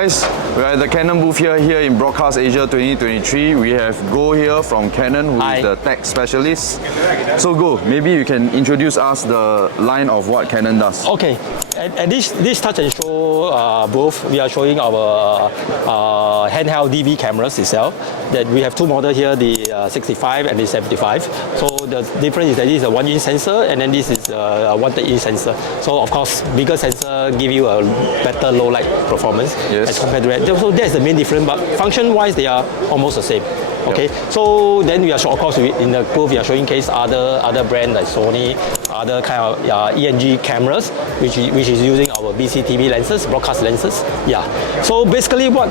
guys, we're at the Canon booth here in Broadcast Asia 2023. We have Go here from Canon, who is the tech specialist. So Go, maybe you can introduce us the line of what Canon does. Okay, at this touch and show booth, we are showing our handheld DV cameras itself. That we have two models here, the 65 and the 75. So the difference is that this is a 1-inch sensor, and then this is a 1/3-inch sensor. So of course, bigger sensor give you a better low light performance as compared to that. So that's the main difference. But function-wise, they are almost the same. Okay, so then we are of course in the booth we are showing case other brand like Sony, other kind of ENG cameras, which is using our BCTV lenses, broadcast lenses. Yeah. So basically, what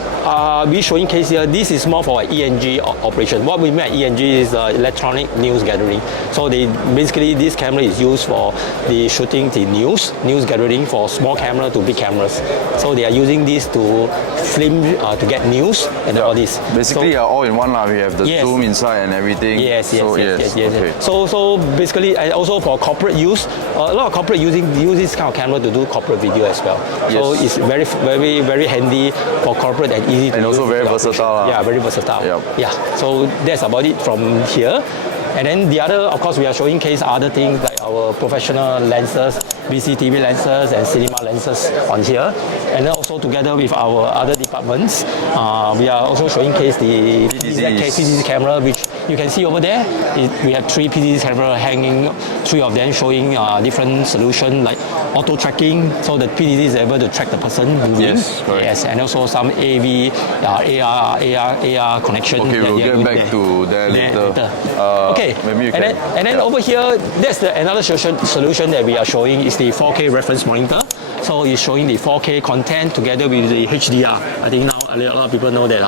we showing case here, this is more for ENG operation. What we mean by ENG is electronic news gathering. So basically this camera is used for the shooting the news gathering for small camera to big cameras. So they are using this to film to get news and all this. Basically, all in one. We have the zoom inside and everything. Yes. Okay. So basically, also for corporate use, a lot of corporate use this kind of camera to do corporate video as well. So it's very handy for corporate and easy to use. And also very versatile. Yeah, very versatile. Yep. Yeah. So that's about it from here. And then the other, of course, we are showing case other things like our professional lenses, BCTV lenses and cinema lenses on here. And then also together with our other departments, we are also showing case the PDZ camera, which you can see over there. We have 3 PDZ camera hanging, 3 of them showing different solutions like auto tracking, so the PDZ is able to track the person moving. Yes, and also some AV, AR connection. Okay, we'll get back to that later. Okay, maybe you can. And then over here, that's another solution that we are showing is the 4K reference monitor. So it's showing the 4K content together with the HDR. I think now a lot of people know that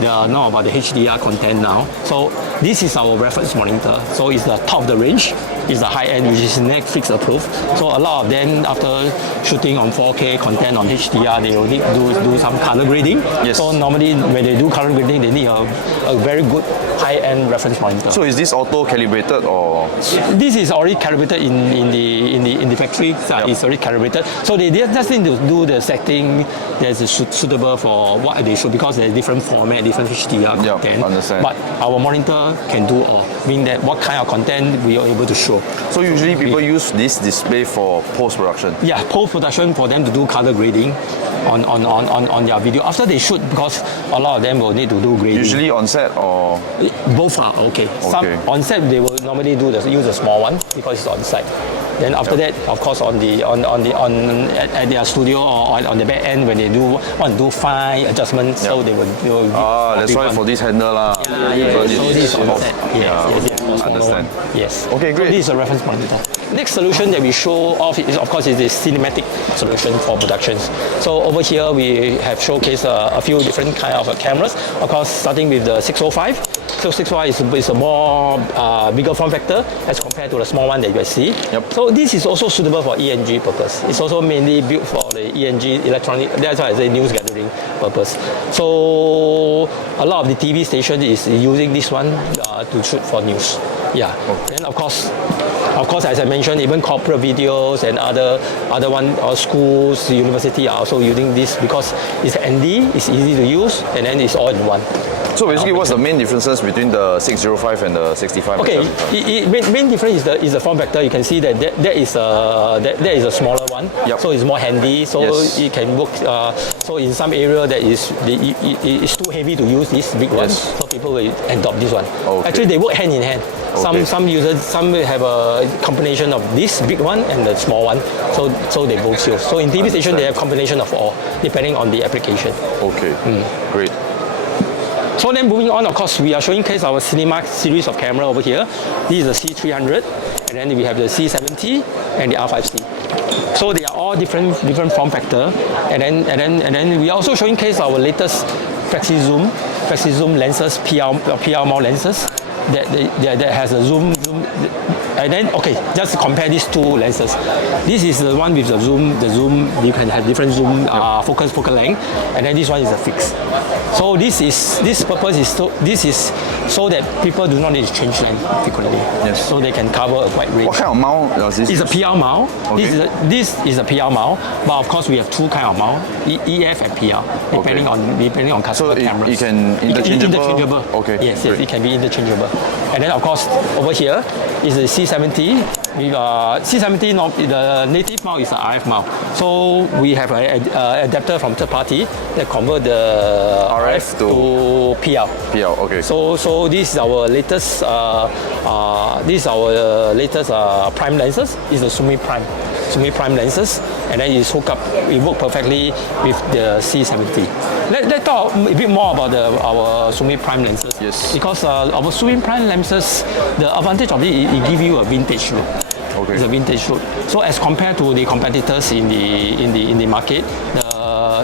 they know about the HDR content now. So this is our reference monitor. So it's the top of the range. It's the high end, which is Netflix approved. So a lot of them, after shooting on 4K content on HDR, they will need to do some color grading. So normally when they do color grading, they need a very good high-end reference monitor. So is this auto-calibrated or? This is already calibrated in the factory. It's already calibrated. So they just need to do the setting that's suitable for what they show, because there's different format, different HDR content. Understand. But our monitor can do all, meaning that what kind of content we are able to show. So usually people use this display for post-production? Yeah, post-production for them to do color grading on their video after they shoot, because a lot of them will need to do grading. Usually on set or? Both are okay. Some on set they will normally use a small one because it's on site. Then after that, of course, at their studio or on the back end, when they want to do fine adjustments, so they will. That's why for this handle lah. So this is on set. Yes. Understand. Yes. Okay, great. So this is a reference monitor. Next solution that we show off is, of course, the cinematic solution for productions. So over here we have showcased a few different kind of cameras. Of course, starting with the 605. So 605 is a more bigger form factor as compared to the small one that you see. So this is also suitable for ENG purpose. It's also mainly built for the ENG electronic. That's why I say news gathering purpose. So a lot of the TV station is using this one to shoot for news. Yeah. Then of course, as I mentioned, even corporate videos and other one, or schools, university are also using this because it's handy, it's easy to use, and then it's all in one. So basically, what's the main differences between the 605 and the 65? Okay, main difference is the form factor. You can see that is a smaller one, so it's more handy. So it can work. So in some area that it's too heavy to use this big one, so people will adopt this one. Actually, they work hand in hand. Some users, some will have a combination of this big one and the small one. So they both use. So in TV station, they have combination of all, depending on the application. Okay, great. So then moving on, of course, we are showing case our cinema series of camera over here. This is the C300, and then we have the C70 and the R5C. So they are all different form factor, and then we are also showing case our latest flexi zoom lenses, PR mount lenses that has a zoom and then okay, just compare these two lenses. This is the one with the zoom. The zoom you can have different zoom focal length, and then this one is a fixed. So this purpose is so that people do not need to change lens frequently. Yes. So they can cover a wide range. What kind of mount does this? It's a PR mount. Okay. This is a PR mount, but of course we have two kind of mount, EF and PR, depending on customer cameras. It can interchangeable. Okay. Yes, it can be interchangeable. And then of course over here is the C70. C70, the native mount is an RF mount. So we have an adapter from third party that convert the RF to PR. PR, okay. So this is our latest. Prime lenses. Is the Sumi Prime lenses, and then it's hooked up. It works perfectly with the C70. Let's talk a bit more about our Sumi Prime lenses. Yes. Because our Sumi Prime lenses, the advantage of it gives you a vintage look. Okay. It's a vintage look. So as compared to the competitors in the market,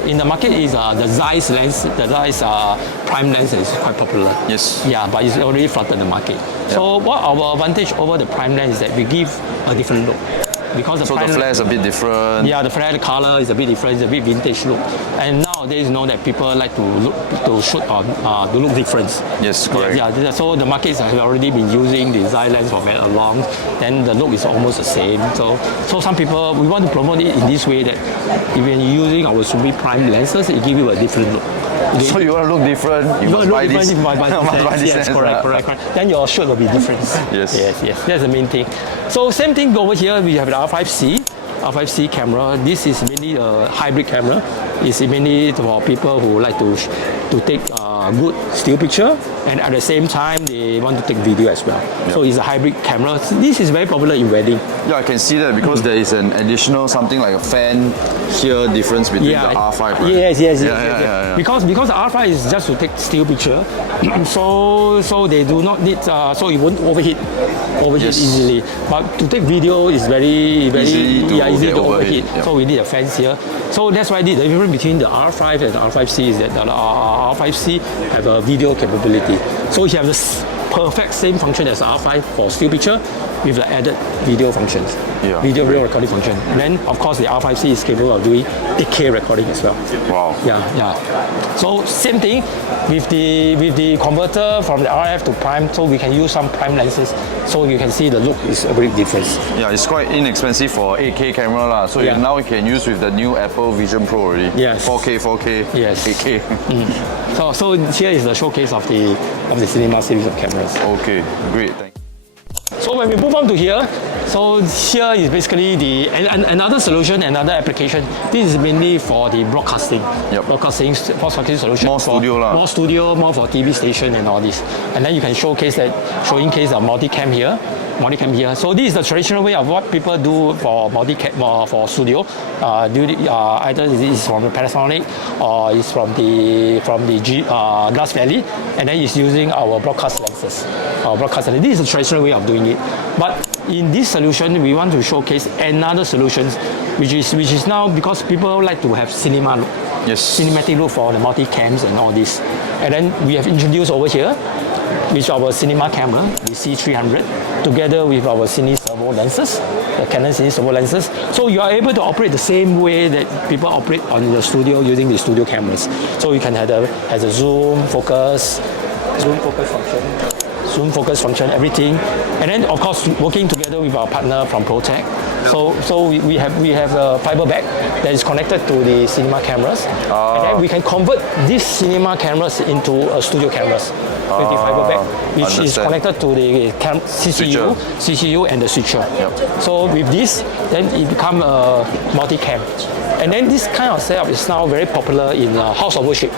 in the market is the Zeiss lens. The Zeiss Prime lens is quite popular. Yes. Yeah, but it's already flooded the market. So what our advantage over the Prime lens is that we give a different look. Because the flare is a bit different. Yeah, the flare color is a bit different. It's a bit vintage look. And nowadays, you know that people like to shoot on to look different. Yes, correct. Yeah. So the markets have already been using the Zeiss lens for very long. Then the look is almost the same. So some people, we want to promote it in this way that if you're using our Sumi Prime lenses, it gives you a different look. So you want to look different, you must buy this. Yes, correct. Then your shoot will be different. Yes. That's the main thing. So same thing over here, we have the R5C camera. This is mainly a hybrid camera. It's mainly for people who like to take good still picture, and at the same time they want to take video as well. Yep. So it's a hybrid camera. This is very popular in wedding. Yeah, I can see that because there is an additional something like a fan here difference between the R5, right? Yes. Yeah. Because the R5 is just to take still picture, so they do not need so it won't overheat easily. But to take video is very easy to overheat. Yep. So we need a fan here. So that's why the difference between the R5 and the R5C is that the R5C have a video capability. So you have the perfect same function as the R5 for still picture with the added video functions, video recording function. And then of course the R5C is capable of doing 8K recording as well. Wow. Yeah. So same thing with the converter from the RF to Prime. So we can use some Prime lenses, so you can see the look is a big difference. Yeah, it's quite inexpensive for 8K camera lah. So now you can use with the new Apple Vision Pro already. Yes. 4K. Yes. 8K. So here is the showcase of the cinema series of cameras. Okay, great. Thank you. So when we move on to here, so here is basically another solution, another application. This is mainly for the broadcasting. Broadcasting solution. More studio lah. More studio, more for TV station and all this. And then you can showcase a multi-cam here. So this is the traditional way of what people do for for studio. Either it is from the Panasonic or it's from the Glass Valley, and then it's using our broadcast lenses. This is the traditional way of doing it. But in this solution, we want to showcase another solution, which is now because people like to have cinema look. Yes. Cinematic look for the multi-cams and all this. And then we have introduced over here, which our cinema camera, the C300, together with our Cine Servo lenses, the Canon Cine Servo lenses. So you are able to operate the same way that people operate on the studio using the studio cameras. So you can have a zoom focus function, everything. And then of course working together with our partner from ProTech. So we have a fiber bag that is connected to the cinema cameras, and then we can convert these cinema cameras into studio cameras with the fiber bag, which is connected to the CCU and the switcher. So with this, then it becomes a multi-cam, and then this kind of setup is now very popular in house of worship.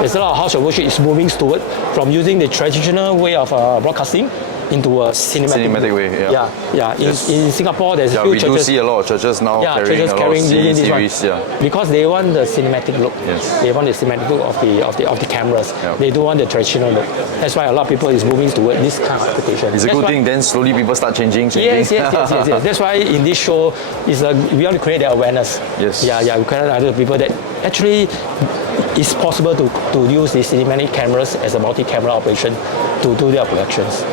There's a lot of house of worship is moving toward from using the traditional way of broadcasting into a cinematic way. In Singapore, there's a few churches. We do see a lot of churches now carrying a lot of C-series. Because they want the cinematic look. Yes. They want the cinematic look of the cameras. They don't want the traditional look. That's why a lot of people is moving toward this kind of application. It's a good thing. Then slowly people start changing. Yes. That's why in this show, we want to create the awareness. Yes. We create other people that actually it's possible to use these cinematic cameras as a multi-camera operation to do their productions.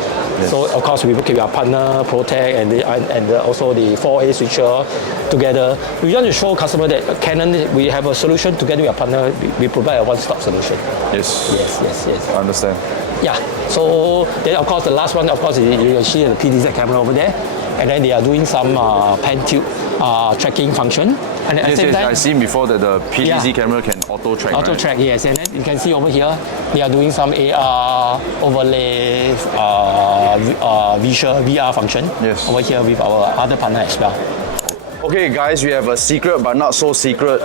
So of course we work with our partner Protect and also the 4A switcher together. We want to show customer that Canon, we have a solution together with our partner. We provide a one-stop solution. Yes. Yes. I understand. Yeah. So then of course the last one, of course, you can see the PDZ camera over there, and then they are doing some pan tilt tracking function. And at the same time, I've seen before that the PDZ camera can auto track. Auto track, yes. And then you can see over here, they are doing some AR overlay, visual VR function. Yes. Over here with our other partner as well. Okay, guys, we have a secret but not so secret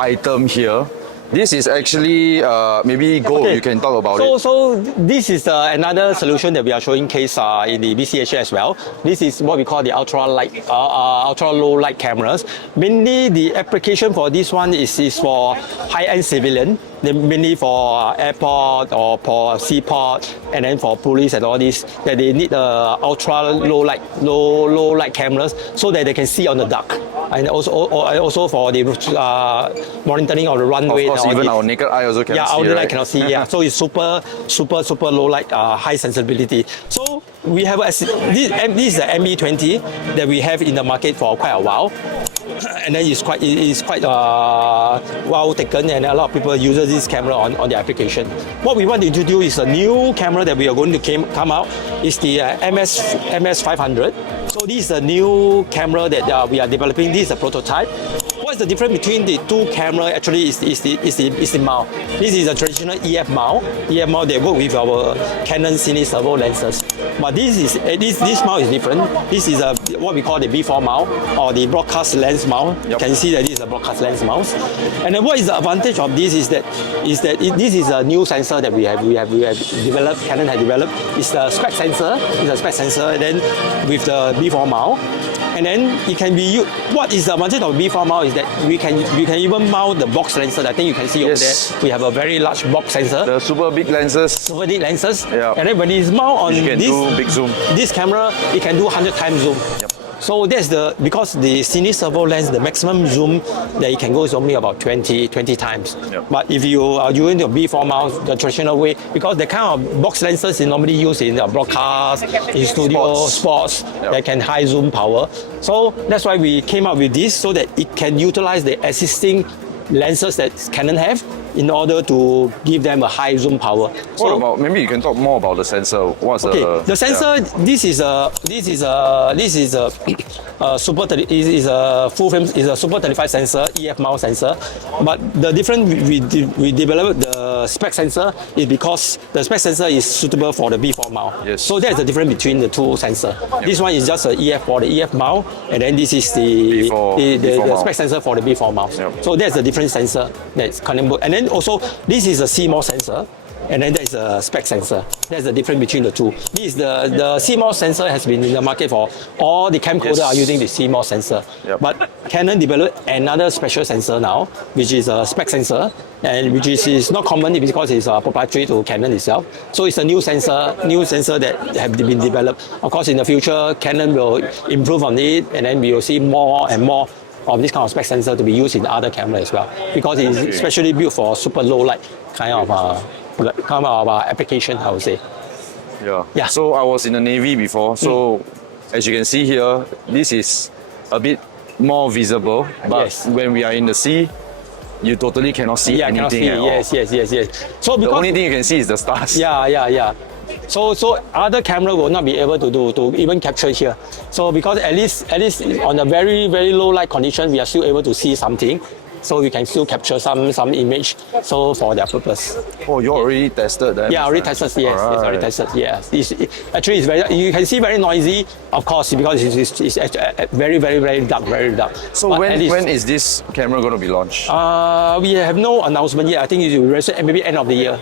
item here. This is actually maybe Go. Okay. You can talk about it. So this is another solution that we are showing case in the BCH as well. This is what we call the ultra low light cameras. Mainly the application for this one is for high-end civilian. Mainly for airport or for seaport, and then for police and all this, that they need ultra low light cameras so that they can see on the dark, and also for the monitoring of the runway. Of course, even our naked eye also cannot see. Yeah, our naked eye right? cannot see. Yeah, so it's super low light, high sensibility. So we have this is the ME20 that we have in the market for quite a while. And then it's quite well taken, and a lot of people use this camera on their application. What we want to introduce is a new camera that we are going to come out. It's the MS500. So this is the new camera that we are developing. This is a prototype. What's the difference between the two cameras? Actually, is the mount. This is a traditional EF mount. EF mount, they work with our Canon cine servo lenses. But this mount is different. This is what we call the B4 mount, or the broadcast lens mount. Yep. You can see that this is a broadcast lens mount. And then what is the advantage of this is that this is a new sensor that we have developed. Canon has developed. It's a spec sensor. It's a spec sensor. And then with the B4 mount. And then it can be used. What is the advantage of B4 mount is that we can even mount the box lenses. I think you can see over there. We have a very large box sensor. The super big lenses. Super big lenses. Yeah. And then when it's mounted on do big zoom. This camera, it can do 100 times zoom. Yep. So that's because the cine servo lens, the maximum zoom that it can go is only about 20 times. Yep. But if you are using the B4 mount the traditional way, because the kind of box lenses is normally used in broadcast, in studio, sports Yep. that can high zoom power. So that's why we came up with this, so that it can utilize the existing lenses that Canon have in order to give them a high zoom power. What about, maybe you can talk more about the sensor. What's the sensor? Yeah. This is a full frame, is a Super 35 sensor, EF mount sensor. But the difference we developed the spec sensor is because the spec sensor is suitable for the B4 mount. Yes. So there's the difference between the two sensors. Yep. This one is just a EF for the EF mount, and then this is the spec sensor for the B4 mount. Yep. So there's a different sensor that's Canon. And then also this is a CMOS sensor. And then there's a spec sensor. That's the difference between the two. This is the CMOS sensor has been in the market for all the camcorder are using the CMOS sensor. Yep. But Canon developed another special sensor now, which is a spec sensor, and which is not common because it's proprietary to Canon itself. So it's a new sensor that have been developed. Of course, in the future, Canon will improve on it, and then we will see more and more of this kind of spec sensor to be used in other cameras as well, because it is specially built for super low light kind of application, I would say. Yeah. So I was in the Navy before. So as you can see here, this is a bit more visible. But when we are in the sea, you totally cannot see anything at all. Yes. So because the only thing you can see is the stars. Yeah. So other camera will not be able to even capture here. So because at least on a very low light condition, we are still able to see something. So we can still capture some image. So for their purpose. Oh, you already tested that? Yeah, already tested. Yes, right. It's already tested. Yes, actually it's very. You can see very noisy, of course, because it's very dark. So when is this camera going to be launched? We have no announcement yet. I think it will release maybe end of the year.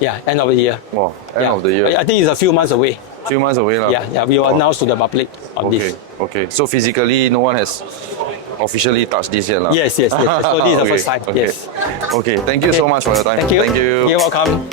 Yeah, end of the year. Wow, end of the year. I think it's a few months away. Few months away, lah. Yeah. We will announce to the public on this. Okay. So physically, no one has officially touched this yet, lah. Yes. So this is the first time. Okay. Yes. Okay. Thank you so much for your time. Thank you. Thank you. You're welcome.